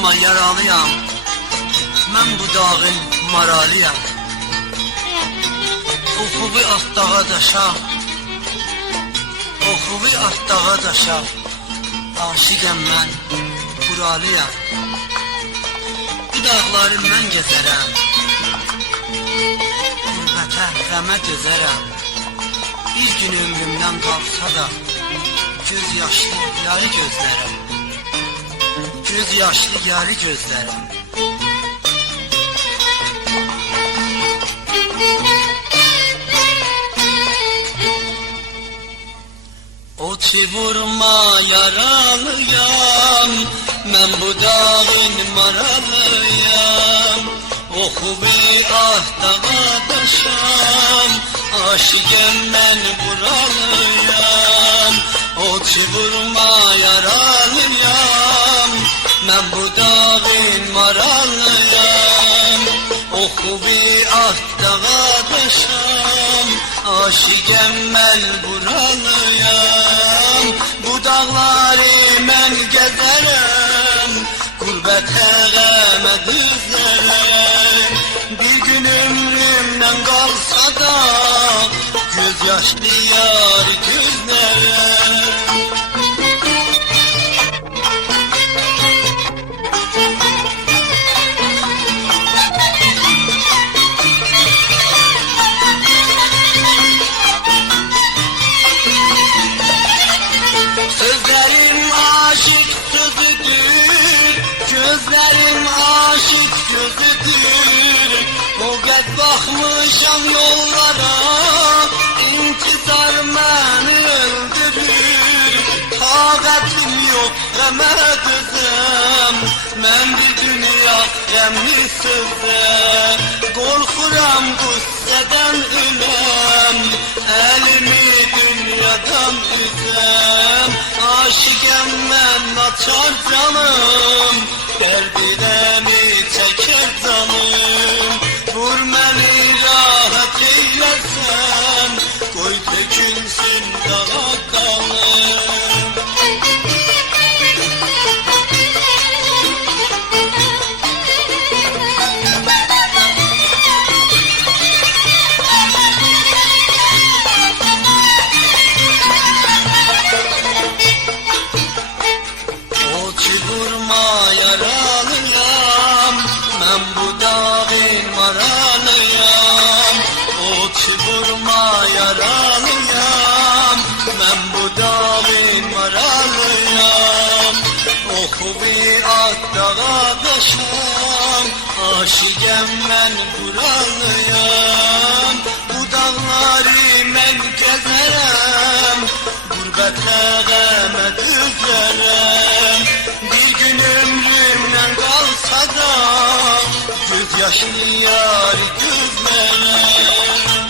amma yaralıyam. Mən bu dağın maralıyam. Oxuvi atdağa daşa, oxuvi atdağa daşa. Aşiqəm mən, buralıyam. Bu dağları mən gezərəm. Qürbətə, qəmə dözərəm. Bir gün ömrümdən qalsa da göz yaşlı yarı gözlərəm. Göz yaşlı yarı gözlərəm. Oçi vurma yaralıyam, mən bu dağın maralıyam. Oxuvi ahtağa daşam, aşiqəm mən buralıyam. Oçi vurma yaralıyam, mən bu dağın maralıyam. Oxuvi ahtağa daşam, aşiqəm mən buralıyam. Bu dağları mən gəzərəm, qürbətə qəmə düzərəm. Bir gün ömrümdən qalsa da göz yaşlı yar gözlərəm. Sözlerim aşık sözüdür, gözlerim aşık gözüdür. O qət baxmışam yollara, intizar məni öldürür. Taqətim yox qəmə dözəm, mən bir dünya qəmli sözəm. Qorxuram qüssədən öləm, əlimi dünyadan üzəm. Aşiqəm mən açar canım, dərdirəmi çəkər canım. Vur məni rahat eyləsən, qoy tökülsün dağa qanım. Oçi vurma yaralıyam, mən bu dağın maralıyam. Oçi vurma yaralıyam, mən bu dağın maralıyam. Oxuvi atdağa daşam, aşiqəm mən buralıyam. Bu dağları mən gəzərəm, qürbətə qəmə düzərəm. Bir gün ömrümdən qalsa da göz yaşlı yar gözlərəm.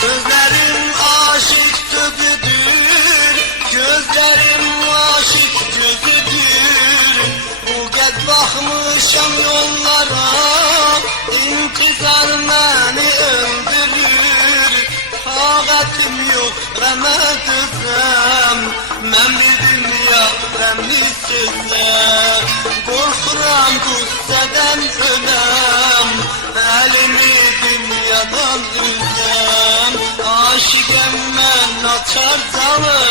Sözlerim aşık sözüdür, gözlerim aşık gözüdür. Bu qət baxmışam yollara, intizar məni öldürür. Taqətim yox qəmə dözəm, mən bir dünya qəmli sözəm. Qorxuram qüssədən öləm, əlimi dünyadan üzəm. Aşiqəm mən açar canım,